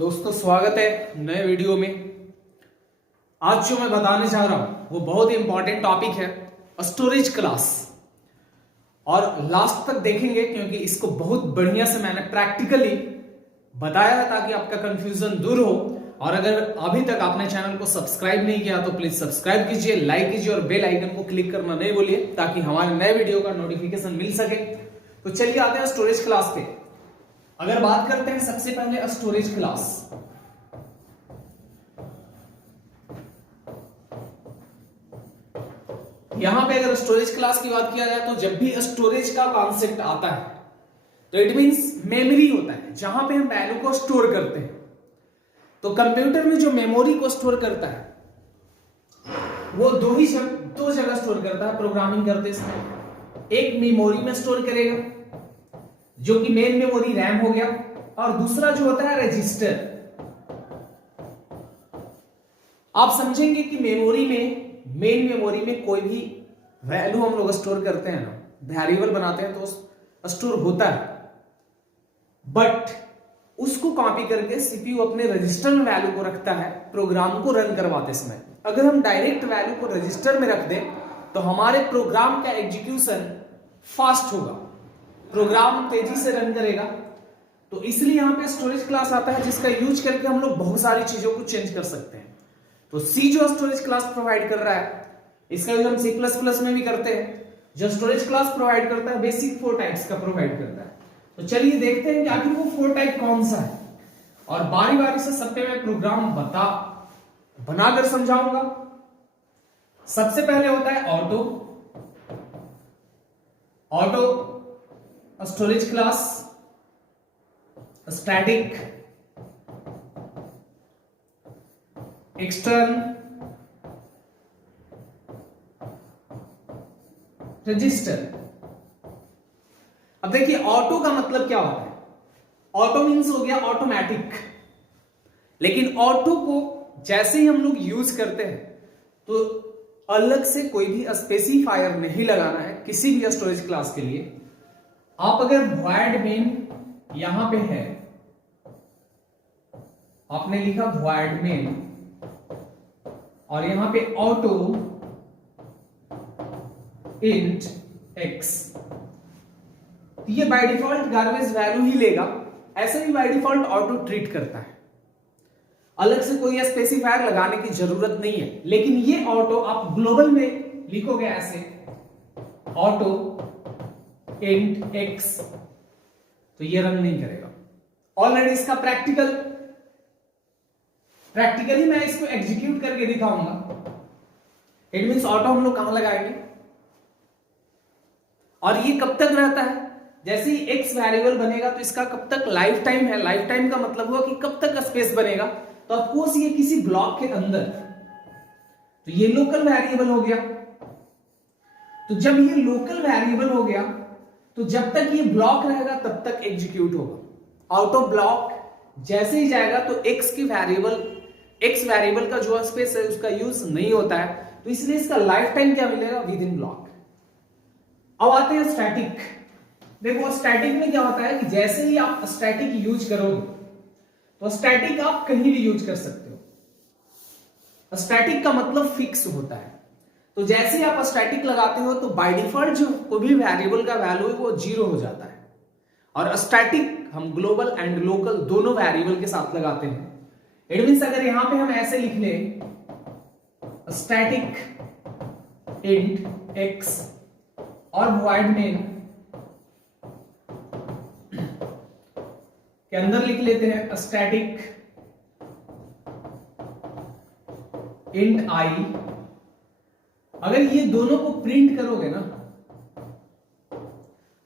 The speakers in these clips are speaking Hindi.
दोस्तों स्वागत है नए वीडियो में। आज जो मैं बताने जा रहा हूं वो बहुत ही इंपॉर्टेंट टॉपिक है, स्टोरेज क्लास। और लास्ट तक देखेंगे क्योंकि इसको बहुत बढ़िया से मैंने प्रैक्टिकली बताया है ताकि आपका कंफ्यूजन दूर हो। और अगर अभी तक आपने चैनल को सब्सक्राइब नहीं किया तो प्लीज सब्सक्राइब कीजिए, लाइक कीजिए और बेल आइकन को क्लिक करना नहीं भूलिए ताकि हमारे नए वीडियो का नोटिफिकेशन मिल सके। तो चलिए आते हैं स्टोरेज क्लास पे। अगर बात करते हैं सबसे पहले स्टोरेज क्लास, यहां पे अगर स्टोरेज क्लास की बात किया जाए तो जब भी स्टोरेज का कॉन्सेप्ट आता है तो इट मींस मेमोरी होता है जहां पे हम वैल्यू को स्टोर करते हैं। तो कंप्यूटर में जो मेमोरी को स्टोर करता है वो दो जगह स्टोर करता है प्रोग्रामिंग करते समय। एक मेमोरी में स्टोर करेगा जो कि मेन मेमोरी रैम हो गया, और दूसरा जो होता है रजिस्टर। आप समझेंगे कि मेन मेमोरी में कोई भी वैल्यू हम लोग स्टोर करते हैं ना, वेरिएबल बनाते हैं तो स्टोर होता है, बट उसको कॉपी करके सीपीयू अपने रजिस्टर में वैल्यू को रखता है प्रोग्राम को रन करवाते समय। अगर हम डायरेक्ट वैल्यू को रजिस्टर में रख दें तो हमारे प्रोग्राम का एग्जीक्यूशन फास्ट होगा, प्रोग्राम तेजी से रन करेगा। तो इसलिए यहां पे स्टोरेज क्लास आता है जिसका यूज करके हम लोग बहुत सारी चीजों को चेंज कर सकते हैं। तो सी जो स्टोरेज क्लास प्रोवाइड कर रहा है इसका यूज हम सी प्लस प्लस में भी करते हैं। जो स्टोरेज क्लास प्रोवाइड करता है बेसिक 4 टाइप्स का प्रोवाइड करता है। तो चलिए देखते हैं कि आखिर वो 4 टाइप कौन सा है, और बारी बारी से सब पे मैं प्रोग्राम बनाकर समझाऊंगा। सबसे पहले होता है auto storage class, static, extern, register. अब देखिए ऑटो का मतलब क्या होता है। ऑटो मीन्स हो गया ऑटोमेटिक, लेकिन ऑटो को जैसे ही हम लोग यूज करते हैं तो अलग से कोई भी स्पेसिफायर नहीं लगाना है किसी भी स्टोरेज क्लास के लिए। आप अगर void main यहां पे है, आपने लिखा void main और यहां पे ऑटो इंट x, ये बाय डिफॉल्ट गार्बेज वैल्यू ही लेगा। ऐसे भी बाय डिफॉल्ट ऑटो ट्रीट करता है, अलग से कोई स्पेसिफायर लगाने की जरूरत नहीं है। लेकिन ये ऑटो आप ग्लोबल में लिखोगे ऐसे ऑटो इंट x तो ये रन नहीं करेगा। ऑलरेडी इसका प्रैक्टिकली मैं इसको एग्जीक्यूट करके दिखाऊंगा। इट मींस ऑटो हम लोग कहां लगाएंगे और ये कब तक रहता है। जैसे ही x वेरिएबल बनेगा तो इसका कब तक लाइफ टाइम है। लाइफ टाइम का मतलब हुआ कि कब तक स्पेस बनेगा। तो ऑफकोर्स ये किसी ब्लॉक के अंदर, तो ये लोकल वेरिएबल हो गया। तो जब ये लोकल वेरिएबल हो गया तो जब तक ये ब्लॉक रहेगा तब तक एग्जीक्यूट होगा। आउट ऑफ ब्लॉक जैसे ही जाएगा तो x वेरिएबल का जो स्पेस है उसका यूज नहीं होता है, तो इसलिए इसका लाइफ टाइम क्या मिलेगा, विद इन ब्लॉक। अब आते हैं स्टैटिक। देखो स्टैटिक में क्या होता है कि जैसे ही आप स्टैटिक यूज करोगे तो स्टैटिक आप कहीं भी यूज कर सकते हो। स्टैटिक का मतलब फिक्स होता है। तो जैसे ही आप स्टैटिक लगाते हो तो बाय डिफॉल्ट जो कोई भी वेरिएबल का वैल्यू है वो 0 हो जाता है। और स्टैटिक हम ग्लोबल एंड लोकल दोनों वेरिएबल के साथ लगाते हैं। इट मींस अगर यहां पे हम ऐसे लिख लें स्टैटिक इंट x और void main के अंदर लिख लेते हैं स्टैटिक इंट i। अगर ये दोनों को प्रिंट करोगे ना,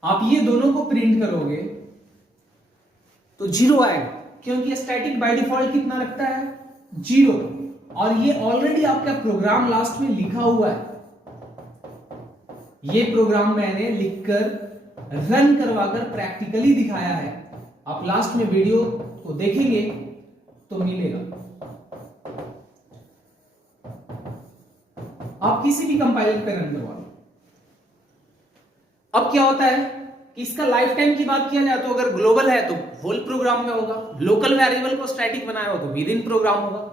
आप ये दोनों को प्रिंट करोगे तो 0 आएगा, क्योंकि स्टैटिक बाय डिफॉल्ट कितना रखता है 0। और ये ऑलरेडी आपका प्रोग्राम लास्ट में लिखा हुआ है। ये प्रोग्राम मैंने लिखकर रन करवाकर प्रैक्टिकली दिखाया है। आप लास्ट में वीडियो को देखेंगे तो मिलेगा। आप किसी भी कंपाइलर पे रन करवा लो। अब क्या होता है कि इसका लाइफ टाइम की बात किया जाए तो अगर ग्लोबल है तो होल प्रोग्राम में होगा, लोकल वेरिएबल को स्टैटिक बनाया हो तो विद इन प्रोग्राम होगा।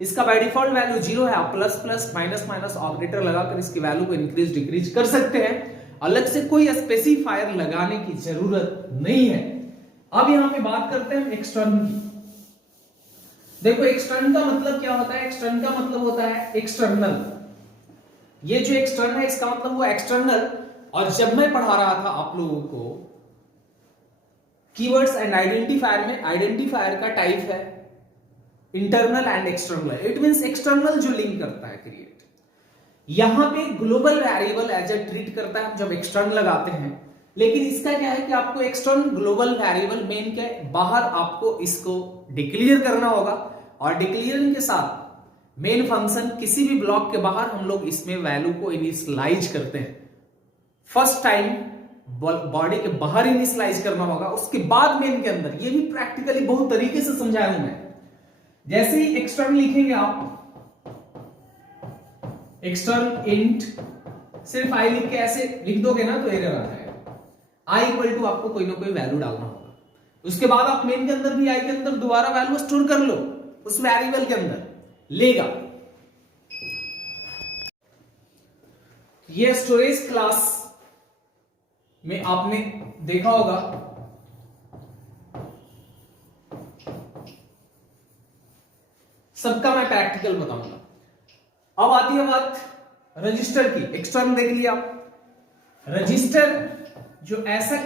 इसका बाय डिफॉल्ट वैल्यू 0 है, आप plus plus minus minus operator लगाकर इसकी वैल्यू को इंक्रीज डिक्रीज कर सकते हैं, अलग से कोई स्पेसिफायर लगाने की जरूरत नहीं है। अब यहां पे बात करते हैं एक्सटर्न की। देखो एक्सटर्न का मतलब क्या होता है, एक्सटर्न का मतलब होता है एक्सटर्नल। ये जो एक्सटर्न है इसका मतलब वो एक्सटर्नल। और जब मैं पढ़ा रहा था आप लोगों को कीवर्ड्स एंड आइडेंटिफायर में, आइडेंटिफायर का टाइप है internal and external. It means external जो लिंक करता है क्रिएट। यहां पे global variable as a treat करता है जब एक्सटर्न लगाते हैं, लेकिन इसका क्या है कि आपको एक्सटर्न ग्लोबल वेरिएबल मेन के बाहर आपको इसको डिक्लेयर करना होगा, और डिक्लेयरिंग के साथ मेन फंक्शन किसी भी ब्लॉक के बाहर हम लोग इसमें वैल्यू को इनिशियलाइज करते हैं। फर्स्ट टाइम बॉडी के बाहर इनिशियलाइज करना होगा, उसके बाद मेन के अंदर। ये भी प्रैक्टिकली बहुत तरीके से समझाया हूं मैं। जैसे ही एक्सटर्न लिखेंगे आप, एक्सटर्न इंट सिर्फ आई लिख के ऐसे लिख दोगे ना तो एरर आ जाएगा। आई इक्वल टू आपको कोई ना कोई वैल्यू डालना होगा, उसके बाद आप मेन के अंदर भी आई के अंदर दोबारा वैल्यू स्टोर कर लो, उस वेरिएबल के अंदर लेगा। ये स्टोरेज क्लास में आपने देखा होगा सबका मैं प्रैक्टिकल बताऊंगा। अब आती है बात रजिस्टर की। एक्सटर्न देख लिया, रजिस्टर जो ऐसा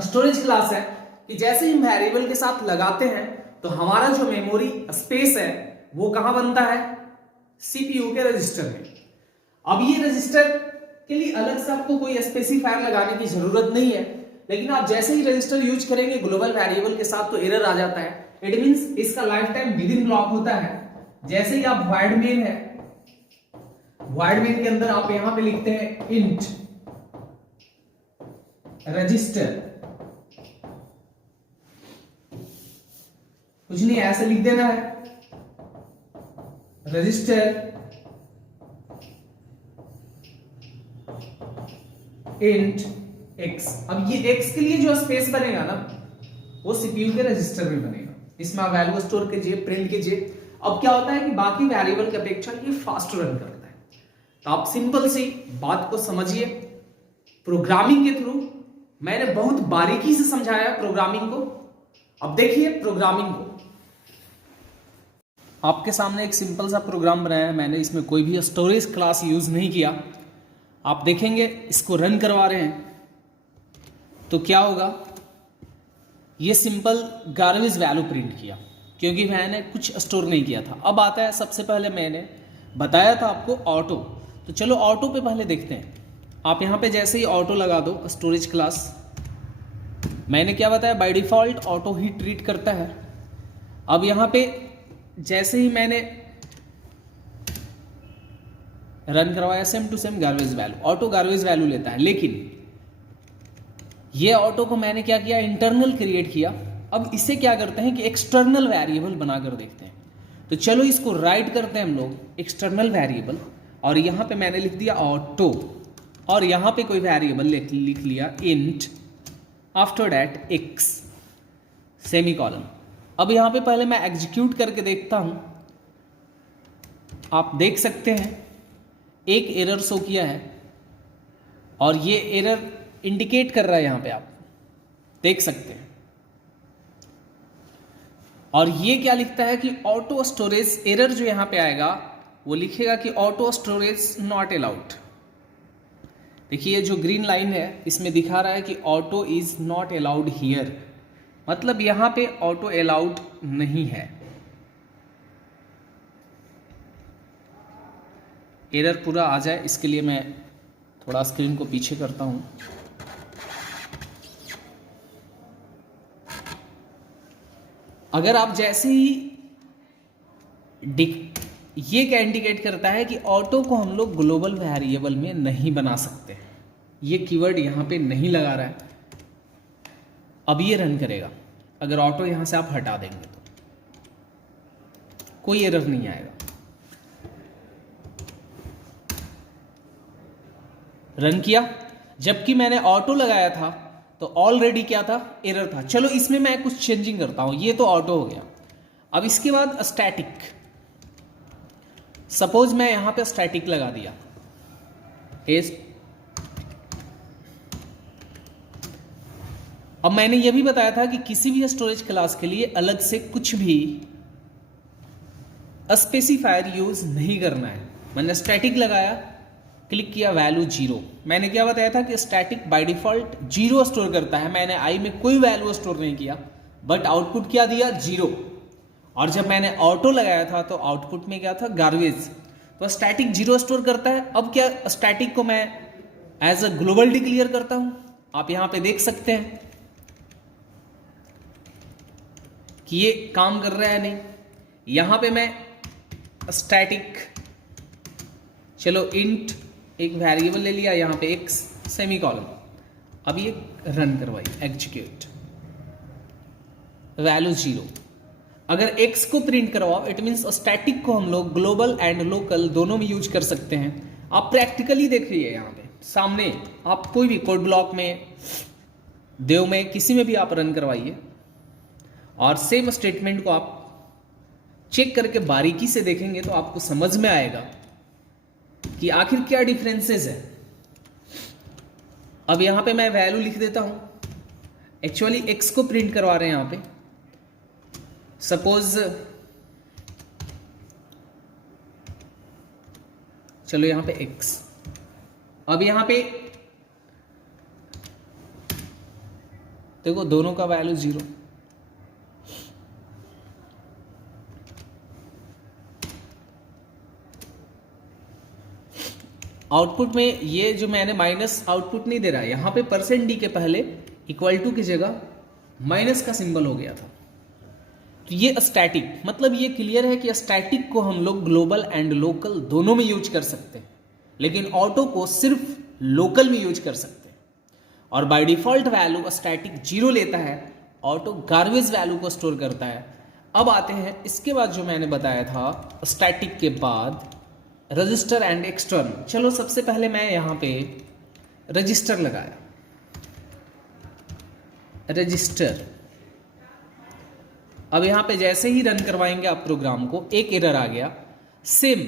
स्टोरेज क्लास है कि जैसे ही हम वेरिएबल के साथ लगाते हैं तो हमारा जो मेमोरी स्पेस है वो कहां बनता है, सीपीयू के रजिस्टर में। अब ये रजिस्टर के लिए अलग से आपको कोई स्पेसिफायर लगाने की जरूरत नहीं है, लेकिन आप जैसे ही रजिस्टर यूज करेंगे ग्लोबल वेरिएबल के साथ तो एरर आ जाता है। इट मींस इसका life time with in block होता है। जैसे ही आप void main है, void main के अंदर आप यहां पे लिखते हैं int रजिस्टर, कुछ नहीं ऐसे लिख देना है रजिस्टर इंट x। अब ये x के लिए जो स्पेस बनेगा ना वो सीपीयू के रजिस्टर में बनेगा, इसमें आप वैल्यू स्टोर कीजिए, प्रिंट कीजिए। अब क्या होता है कि बाकी वेरिएबल की अपेक्षा ये फास्ट रन करता है। तो आप सिंपल सी बात को समझिए। प्रोग्रामिंग के थ्रू मैंने बहुत बारीकी से समझाया प्रोग्रामिंग को। अब देखिए प्रोग्रामिंग को, आपके सामने एक सिंपल सा प्रोग्राम बनाया है मैंने, इसमें कोई भी स्टोरेज क्लास यूज नहीं किया। आप देखेंगे इसको रन करवा रहे हैं तो क्या होगा, ये सिंपल गार्बेज वैल्यू प्रिंट किया क्योंकि मैंने कुछ स्टोर नहीं किया था। अब आता है, सबसे पहले मैंने बताया था आपको ऑटो, तो चलो ऑटो पे पहले देखते हैं। आप यहाँ पे जैसे ही ऑटो लगा दो स्टोरेज क्लास, मैंने क्या बताया, by default auto he treat करता है। अब यहाँ पे जैसे ही मैंने रन करवाया same to same garbage value, auto garbage value लेता है। लेकिन ये ऑटो को मैंने क्या किया, इंटरनल क्रिएट किया। अब इसे क्या करते हैं कि एक्सटर्नल वेरिएबल बनाकर देखते हैं। तो चलो इसको राइट करते हैं हम लोग एक्सटर्नल वेरिएबल, और यहां पे मैंने लिख दिया ऑटो, और यहां पे कोई वेरिएबल लिख लिया int, after that x semicolon. अब यहां पे पहले मैं एग्जीक्यूट करके देखता हूं। आप देख सकते हैं एक एरर शो किया है, और ये एरर इंडिकेट कर रहा है, यहां पे आप देख सकते हैं। और ये क्या लिखता है कि ऑटो स्टोरेज एरर जो यहां पे आएगा वो लिखेगा कि ऑटो स्टोरेज नॉट अलाउड। देखिए ये जो ग्रीन लाइन है इसमें दिखा रहा है कि auto is not allowed here, मतलब यहां पे ऑटो अलाउड नहीं है। एरर पूरा आ जाए इसके लिए मैं थोड़ा स्क्रीन को पीछे करता हूं। अगर आप जैसे ही ये क्या इंडिकेट करता है कि ऑटो को हम लोग ग्लोबल वेरिएबल में नहीं बना सकते, ये कीवर्ड यहां पे नहीं लगा रहा है। अब ये रन करेगा, अगर ऑटो यहां से आप हटा देंगे तो कोई एरर नहीं आएगा। रन किया, जबकि मैंने ऑटो लगाया था तो ऑलरेडी क्या था, एरर था। चलो इसमें मैं कुछ चेंजिंग करता हूं, ये तो ऑटो हो गया। अब इसके बाद स्टैटिक, सपोज मैं यहां पे स्टैटिक लगा दिया, अब मैंने यह भी बताया था कि किसी भी स्टोरेज क्लास के लिए अलग से कुछ भी स्पेसिफायर यूज नहीं करना है। मैंने स्टैटिक लगाया, क्लिक किया, वैल्यू 0। मैंने क्या बताया था कि स्टैटिक बाय डिफॉल्ट 0 स्टोर करता है। मैंने आई में कोई वैल्यू स्टोर नहीं किया, बट आउटपुट क्या दिया, 0। और जब मैंने ऑटो लगाया था तो आउटपुट में क्या था, गार्बेज। तो स्टैटिक 0 स्टोर करता है। अब क्या, स्टैटिक को मैं एज अ ग्लोबल डिक्लेयर करता हूं। आप यहां पे देख सकते हैं कि ये काम कर रहा है नहीं। यहां पे मैं स्टैटिक, चलो इंट एक वेरिएबल ले लिया, यहां पे एक सेमीकोलन, अब ये रन करवाई, एग्जीक्यूट, वैल्यू 0। अगर x को प्रिंट करवाओ, इट मींस स्टैटिक को हम लोग ग्लोबल एंड लोकल दोनों में यूज कर सकते हैं। आप प्रैक्टिकली देखिए यहां पे सामने, आप कोई भी कोड ब्लॉक में, देव में, किसी में भी आप रन करवाइए और सेम स्टेटमेंट को आप चेक करके बारीकी से देखेंगे तो आपको समझ में आएगा कि आखिर क्या डिफरेंसेस है। अब यहां पे मैं वैल्यू लिख देता हूं, एक्चुअली x को प्रिंट करवा रहे हैं यहां पे। सपोज चलो यहां पे x, अब यहां पे देखो दोनों का वैल्यू 0। आउटपुट में ये जो मैंने माइनस आउटपुट नहीं दे रहा है, यहां पे %d के पहले इक्वल टू की जगह माइनस का सिंबल हो गया था। तो ये स्टैटिक, मतलब ये क्लियर है कि स्टैटिक को हम लोग ग्लोबल एंड लोकल दोनों में यूज कर सकते हैं, लेकिन ऑटो को सिर्फ लोकल में यूज कर सकते हैं। और बाय डिफॉल्ट वैल्यू स्टैटिक 0 लेता है, ऑटो गार्बेज वैल्यू को स्टोर करता है। अब आते हैं इसके बाद जो मैंने बताया था, स्टैटिक के बाद रजिस्टर एंड एक्सटर्न। चलो सबसे पहले मैं यहां पे रजिस्टर लगाया, रजिस्टर। अब यहां पे जैसे ही रन करवाएंगे आप प्रोग्राम को, एक एरर आ गया, same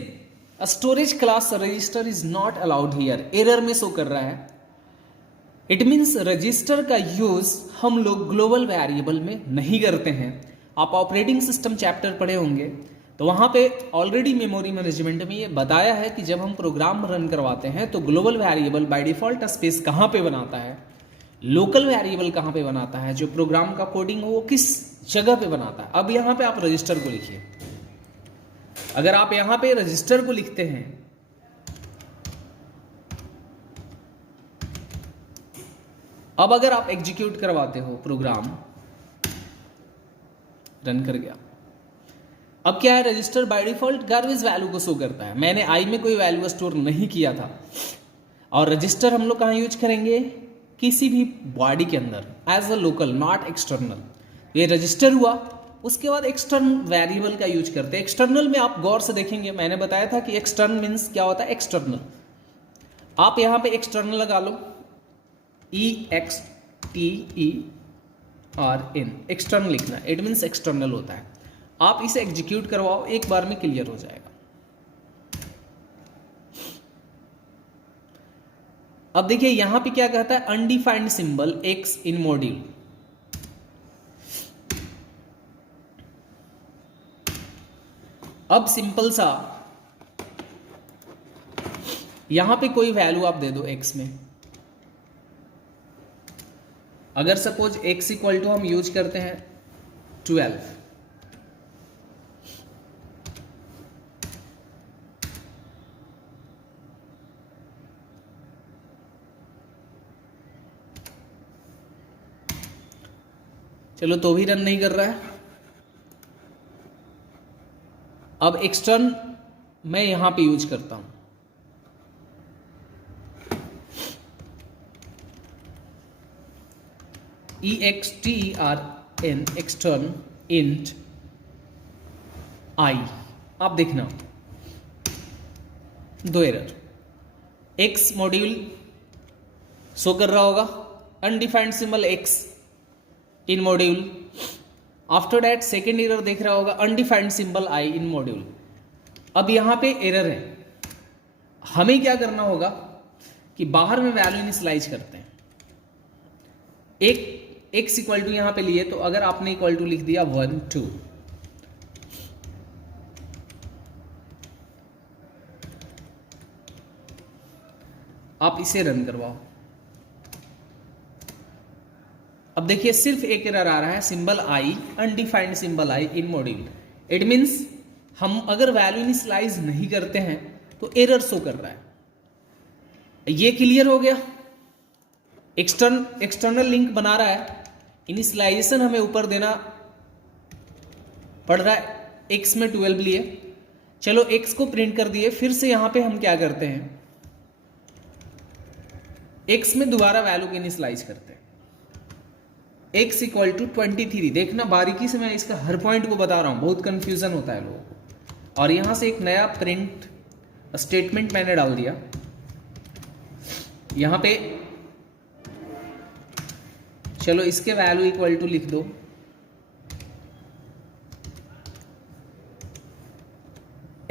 storage class register is not allowed here, error में शो कर रहा है। इट मींस रजिस्टर का यूज हम लोग ग्लोबल वेरिएबल में नहीं करते हैं। आप ऑपरेटिंग सिस्टम चैप्टर पढ़े होंगे तो वहां पे ऑलरेडी मेमोरी मैनेजमेंट में ये बताया है कि जब हम प्रोग्राम रन करवाते हैं तो global variable by default space कहां पे बनाता है, लोकल वेरिएबल कहां पे बनाता है, जो प्रोग्राम का कोडिंग हो वो किस जगह पे बनाता है। अब यहां पे आप रजिस्टर को लिखिए। अगर आप यहां पे रजिस्टर को लिखते हैं, अब अगर आप एग्जीक्यूट करवाते हो प्रोग्राम, रन कर गया। अब क्या है, register by default garbage value को शो करता है। मैंने आई में कोई वैल्यू स्टोर नहीं किया था। और रजिस्टर हम लोग कहां यूज करेंगे, किसी भी बॉडी के अंदर, as a local, not external. ये रजिस्टर हुआ। उसके बाद एक्सटर्नल वेरिएबल का यूज करते हैं। एक्सटर्नल में आप गौर से देखेंगे, मैंने बताया था कि एक्सटर्नल मीन्स क्या होता है, एक्सटर्नल। आप यहां पे एक्सटर्नल लगा लो, EXTERN, एक्सटर्नल लिखना, इट मीन्स एक्सटर्नल होता है। आप इसे एग्जीक्यूट करवाओ, एक बार में क्लियर हो जाएगा। अब देखिए यहां पे क्या कहता है, अनडिफाइंड सिंबल x इन मॉड्यूल। अब सिंपल सा यहां पे कोई वैल्यू आप दे दो x में। अगर सपोज x इक्वल टू हम यूज करते हैं 12, चलो तो भी रन नहीं कर रहा है। अब एक्सटर्न मैं यहां पे यूज करता हूं, EXTERN, एक्सटर्न इंट आई। आप देखना 2 एरर, x मॉड्यूल शो कर रहा होगा undefined symbol x in module. After that second error देख रहा होगा undefined symbol i in module. अब यहां पे एरर है, हमें क्या करना होगा कि बाहर में वैल्यू इनिशियलाइज करते हैं। एक x इक्वल टू यहां पे लिए, तो अगर आपने इक्वल टू लिख दिया 1 2, आप इसे रन करवाओ। अब देखिए सिर्फ एक एरर आ रहा है, symbol I, undefined symbol I in module. It means हम अगर वैल्यू इनिशियलाइज नहीं करते हैं तो एरर शो कर रहा है। ये क्लियर हो गया। एक्सटर्नल लिंक बना रहा है, इनिशियलाइजेशन हमें ऊपर देना पड़ रहा है। x में 12 लिए, चलो x को प्रिंट कर दिए। फिर से यहां पे हम क्या करते हैं, x में दोबारा वैल्यू को इनिशियलाइज करते हैं। x equal to 23। देखना बारीकी से मैं इसका हर पॉइंट को बता रहा हूं, बहुत कंफ्यूजन होता है लोगों को। और यहां से एक नया प्रिंट स्टेटमेंट मैंने डाल दिया यहां पे। चलो इसके वैल्यू इक्वल टू लिख दो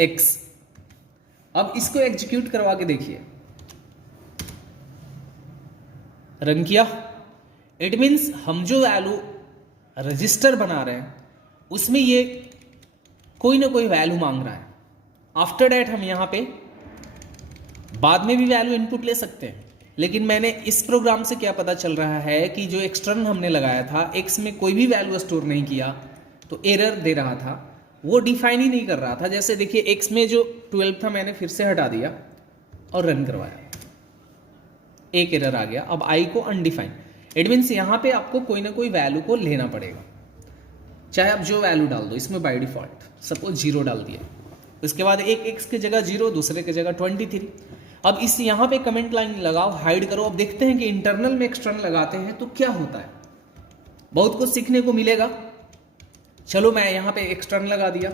x। अब इसको एग्जीक्यूट करवा के देखिए, रन किया। इट मीन्स हम जो वैल्यू रजिस्टर बना रहे हैं उसमें ये कोई ना कोई वैल्यू मांग रहा है। आफ्टर दैट हम यहां पे बाद में भी वैल्यू इनपुट ले सकते हैं, लेकिन मैंने इस प्रोग्राम से क्या पता चल रहा है कि जो एक्सटर्नल हमने लगाया था x में कोई भी वैल्यू स्टोर नहीं किया तो एरर दे रहा था, वो डिफाइन ही नहीं कर रहा था। जैसे देखिए x में जो 12 था मैंने फिर से हटा दिया और रन करवाया, एक एरर आ गया। अब i को अनडिफाइंड। इट मीन्स यहां पे आपको कोई ना कोई वैल्यू को लेना पड़ेगा, चाहे आप जो वैल्यू डाल दो। इसमें बाय डिफॉल्ट सपोज 0 डाल दिया, उसके बाद एक x की जगह 0, दूसरे की जगह 23। अब इस यहां पे कमेंट लाइन लगाओ, हाइड करो। अब देखते हैं कि इंटरनल में एक्सटर्नल लगाते हैं तो क्या होता है, बहुत कुछ सीखने को मिलेगा। चलो मैं यहां पे एक्सटर्नल लगा दिया,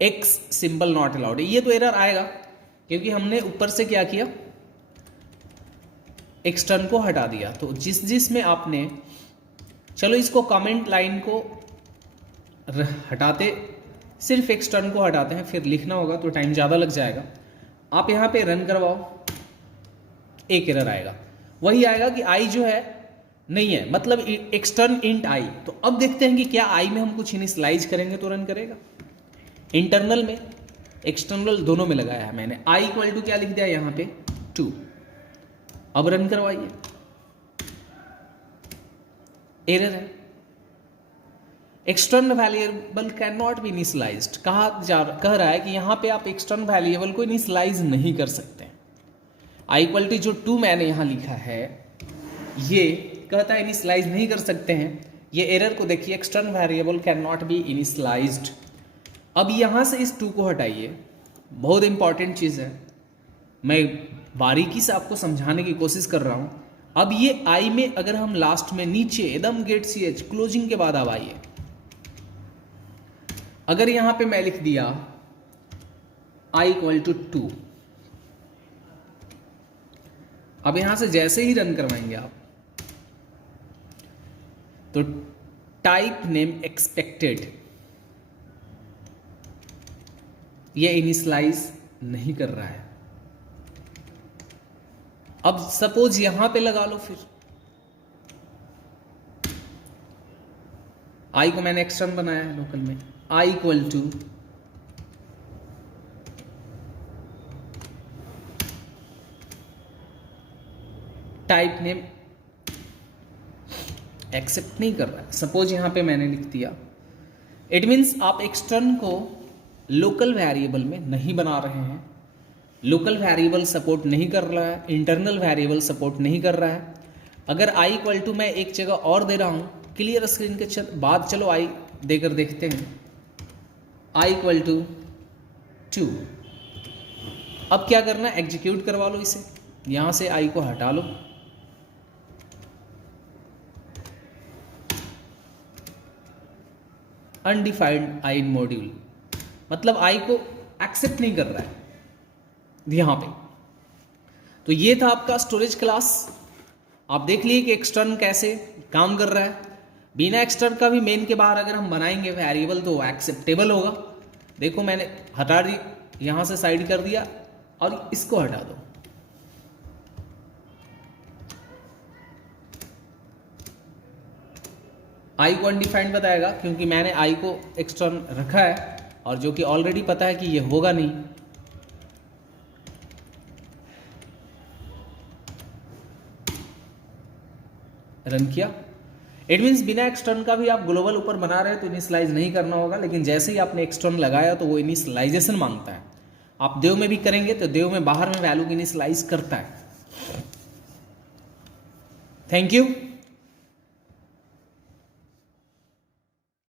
x सिंबल नॉट अलाउड। ये तो एरर आएगा क्योंकि हमने ऊपर से क्या किया, एक्सटर्न को हटा दिया। तो जिस में आपने, चलो इसको कमेंट लाइन को हटाते, सिर्फ एक्सटर्न को हटाते हैं, फिर लिखना होगा तो टाइम ज़्यादा लग जाएगा। आप यहाँ पे रन करवाओ, एक एरर आएगा, वही आएगा कि आई जो है नहीं है, मतलब एक्सटर्न इंट आई। तो अब देखते हैं कि क्या आई में हम कुछ इनिशियलाइज करेंगे तो रन करेगा। इंटरनल में एक्सटर्नल दोनों में लगाया है मैंने। आई इक्वल टू क्या लिख दिया यहाँ पे 2। अब रन करवाइए, एरर है, external variable can not be initialised. कह रहा है कि यहां पे आप एक्सटर्नल वैरिएबल को इनिशियलाइज नहीं कर सकते। आई इक्वल टू जो 2 मैंने यहां लिखा है, ये कहता है इनिशियलाइज नहीं कर सकते हैं। ये एरर को देखिए, external variable can not be initialised. अब यहां से इस 2 को हटाइए, बहुत इंपॉर्टेंट चीज है, मैं बारीकी से आपको समझाने की कोशिश कर रहा हूं। अब ये आई में अगर हम लास्ट में नीचे एकदम गेट ch क्लोजिंग के बाद अब आइए, अगर यहां पे मैं लिख दिया i इक्वल टू 2, अब यहां से जैसे ही रन करवाएंगे आप तो टाइप नेम एक्सपेक्टेड, ये इनिशियलाइज नहीं कर रहा है। अब सपोज यहां पे लगा लो, फिर आई को मैंने एक्सटर्न बनाया है लोकल में, I equal to type name accept नहीं कर रहा है। सपोज यहां पे मैंने लिख दिया, इट मीन्स आप एक्सटर्न को लोकल वेरिएबल में नहीं बना रहे हैं, लोकल वेरिएबल सपोर्ट नहीं कर रहा है, इंटरनल वेरिएबल सपोर्ट नहीं कर रहा है। अगर आई इक्वल टू मैं एक जगह और दे रहा हूं, क्लियर स्क्रीन के बाद चलो आई देकर देखते हैं, आई इक्वल टू 2। अब क्या करना, एग्जीक्यूट करवा लो इसे, यहां से आई को हटा लो, अनडिफाइंड आई मॉड्यूल, मतलब आई को एक्सेप्ट नहीं कर रहा है यहां पे। तो ये था आपका स्टोरेज क्लास। आप देख लिए कि एक्सटर्न कैसे काम कर रहा है। बिना एक्सटर्न का भी मेन के बाहर अगर हम बनाएंगे वेरिएबल तो एक्सेप्टेबल होगा। देखो मैंने हटा दी, यहां से साइड कर दिया और इसको हटा दो, आई को अनडिफाइंड बताएगा क्योंकि मैंने आई को एक्सटर्न रखा है और जो कि ऑलरेडी पता है कि ये होगा नहीं। रन किया, इट मीन्स बिना एक्सटर्न का भी आप ग्लोबल ऊपर बना रहे हैं तो इनिशियलाइज नहीं करना होगा, लेकिन जैसे ही आपने एक्सटर्न लगाया तो वो इनिशियलाइजेशन मांगता है। आप देव में भी करेंगे तो देव में बाहर में वैल्यू इनिशियलाइज करता है। Thank you.